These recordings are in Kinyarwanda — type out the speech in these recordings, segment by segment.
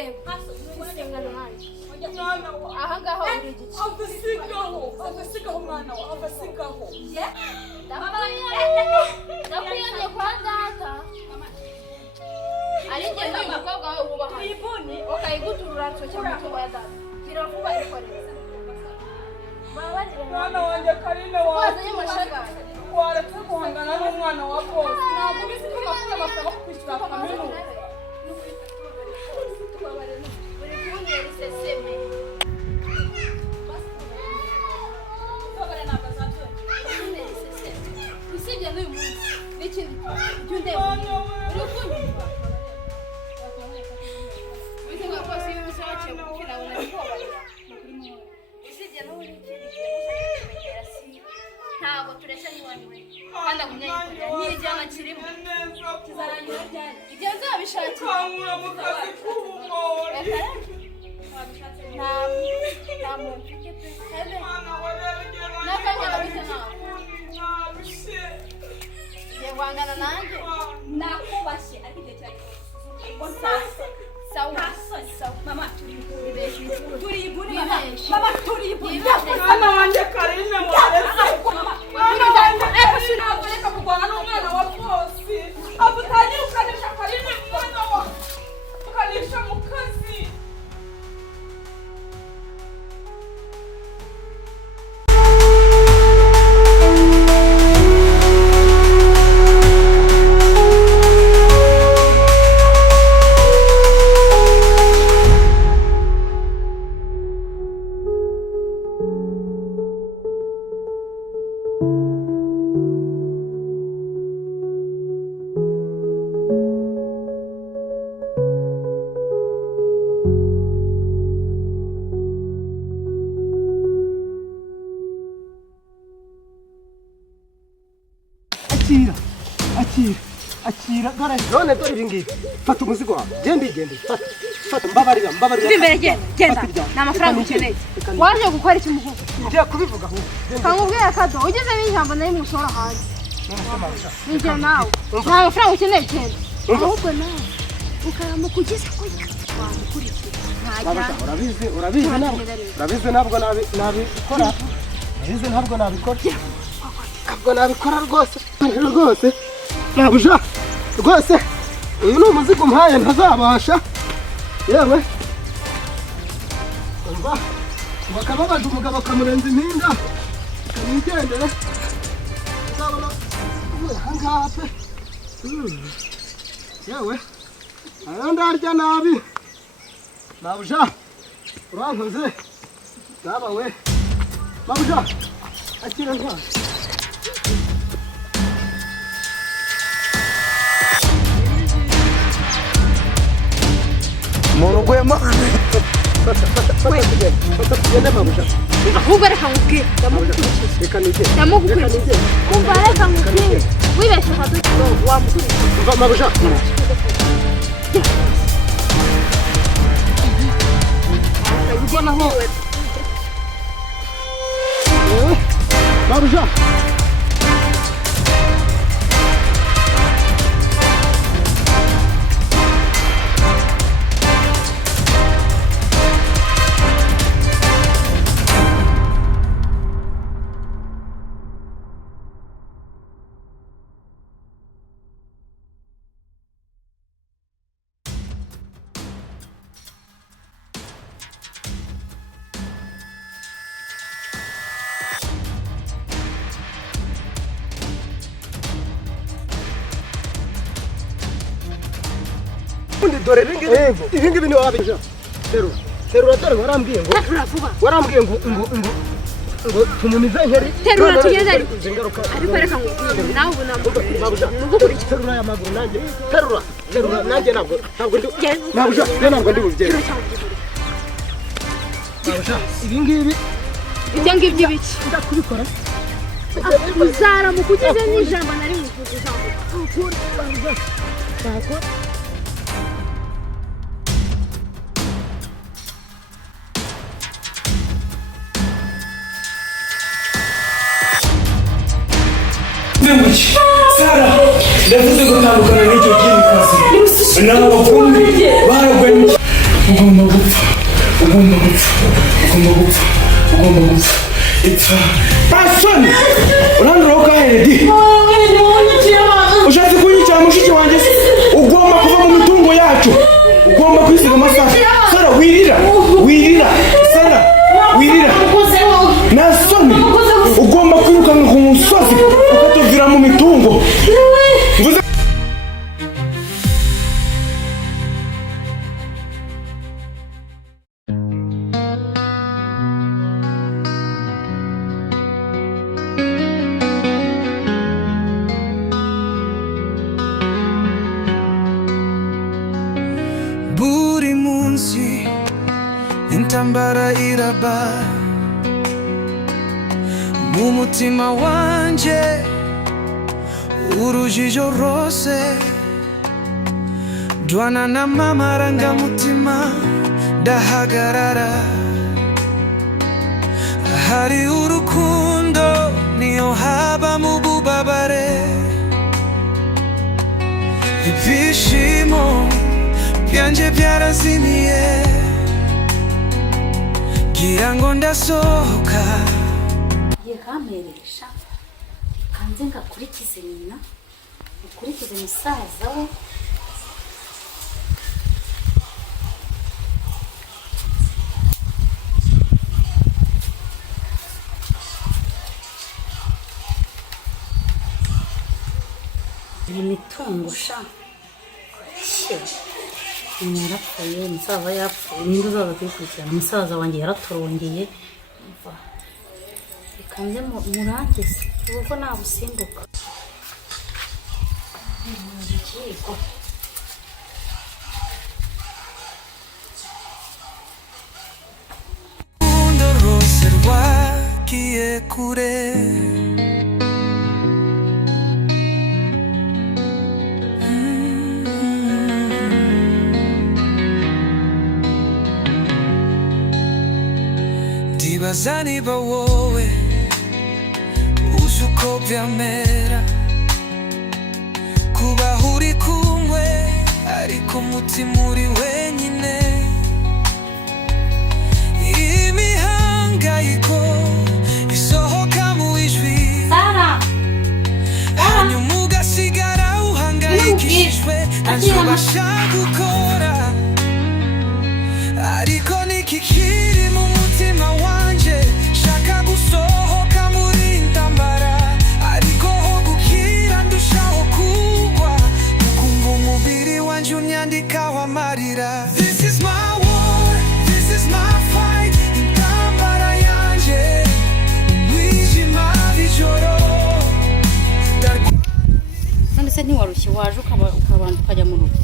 reba isengano nanjye mwana wa aha ngaho uri igice agasigaho mwana wa agasigaho ndakwiyamye kwa data ari njye n'uyu mukobwa wawe wubaha ukayiguturura nsoke mu mutungo wa data gira vuba ikoreze mwana wanjye Karine wazanye amashagari waretse guhangana n'umwana wa bose ntabwo ubizi ko bafite amafaranga yo kwishyura kaminuza uri kuntera iseseme usibye n'uyu munsi n'ikindi ujya undeba uri kunyumva ubuzima bwose iyo ubuze waciye bugufi nawe nabikobarira usibye n'ubu n'ikindi kimusabye kumenyera si ntabwo tureshya n'iwanyu kandi amunyayikorera n'igihano kirimo kizarangira ryari igihe nzabishakira kankura mu kazi k'ubumore nta muntu mfite pe mwana wa rero n'akanya bite nawe bishe ngiye guhangana nanjye nakubashye ariko igihe cyari sawa mama mwana wanjye Karine waretse mwana wanjye ntabwo reka kurwana n'umwana wa bose abo utangira ukanisha Karine mwana wa ukanisha mu kazi akira none dore ibi ngibi fata umuzigo wawe genda fata mbabarira imbere genda nta mafaranga ukeneye waje gukora iki muvuga ngiye kubivuga kamubwira kado ugeze n'ijambo nari mushora hanze nijye nawe nta mafaranga ukeneye genda ahubwo nawe ukaramuka ugeze kurya wamukurikira urabizi ntabwo nabikora rwose nabuja rwose uyu ni umuzigo umpaye ntazabasha yewe umva bakababaza umugabo akamurenza impinga akanigendera uzabona ahangaha pe yewe aya ndarya nabi nabuja urankoze naba we nabuja akira ntwari umuntu ugwema ahubwo reka nkubwire ndamugukurikiza umva reka nkubwire wibeshye nkadukizo wamukurikiza umva mabuja mabuja dore ibi ngibi ni wabija terura dore warambwiye ngo tumumize nkeri terura tugeze ariko reka nkubwire nawe ubu namukurikira terura aya maguru nanjye terura nanjye ntabwo ndi bubyeyi mabuja ibi ngibi ibyo ngibyo biki ndakubikora uzaramuka ugeze n'ijambo nari muvuze ijambo Sara, ndavuze gutandukana n'icyo kintu kazi. Nawe bakundi baragwanye. Basoni! Uranduroka Hedi! Ushatse kunyicara mushiki wanjye se? Ugomba kuva mu mitungo yacu. Ugomba kwisiga amasaha. Sara wirira. Sara wirira. Nasoni! Ugomba kwirukanka ku musozi ukatuvira mu mitungo. Buri munsi intambara iraba mu mutima wanje urujijo rose dwana na marangamutima ndahagarara hari urukundo niyo haba mu bubabare ibyishimo byanje byarazimiye ngira ngo ndasohoka yekamperesha kanze ngakurikize nyina ukurikize musaza we iyi mitungo sha nyina yarapfuye musaza yapfuye ninde uzaza kwikurikirana musaza wanjye yaratorongeye kanze murangize ubwo nabusimbuka ikiko urukundo rwose rwagiye kure ndibaza niba wowe uzi uko byamera kuba uri kumwe ariko umutima uri wenyine imihangayiko isohoka mu ijwi hanyuma ugasigara uhangayikishijwe ntacyo ubasha gukora ariko niki kiri mu mutima wanje shaka gusohoka muri intambara ariko ho gukira ndushaho kugwa ukumva umubiri wanje unyandikaho amarira. This is my war, this is my fight, intambara yanje umwijima w'ijoro. none se ntiwarushye waje ukabanza ukajya mu rugo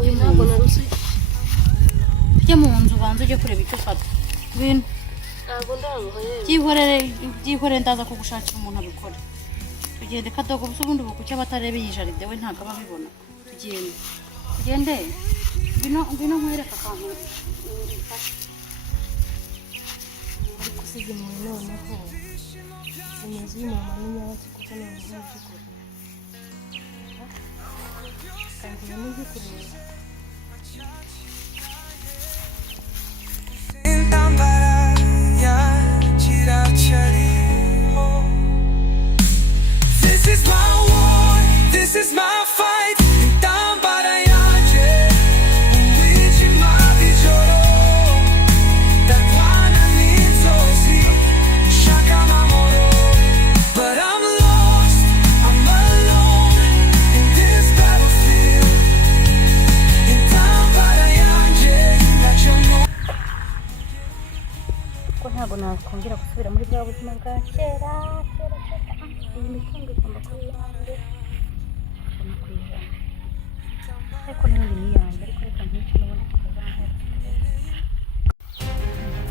uyu ntabwo narushye ujya mu nzu ubanza ujye kureba icyo ufata ibintu byihorere ndaza ko gushakira umuntu abikora tugende kadogo gusa ubundi buku cyo batarebe iyi jaride we ntabwo aba abibona tugende ngwino nkwereka akantu ariko usize mu noneho umeze y'umumama n'inyatsi kuko ni umuhungu by'ukuri kandi n'ibyikurira This is my war, this is my fight, intambara yanje umwijima w'ijoro ndarwana n'inzozi shaka amahoro but I'm lost, I'm alone in this battlefield intambara yanje ntacyo ko ntabwo nakongera gusubira muri bwa buzima bwa kera iyi mitungo igomba kuba iyanjye mbona kuyijana ariko n'ubundi ni iyanjye ariko reka ntice n'ubundi tukazahera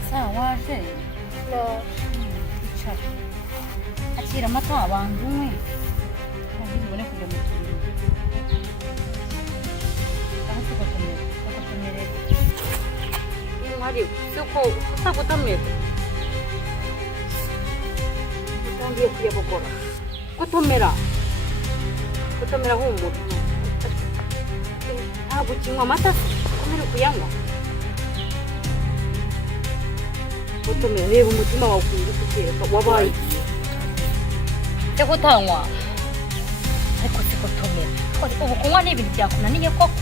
sawa waje icara akira amata abanza unywe ntabwo ubone kujya mu turimo aho tugakomerera mwariwe si uko utagutomera utangiye kuyabogora gutomera humura ntabwo ukinywa amata ukomere kuyanywa gutomera reba umutima wawe ukunze kuteka wabaye se kutanywa ariko se gutomera ubu kunywa ni ibintu byakunaniye koko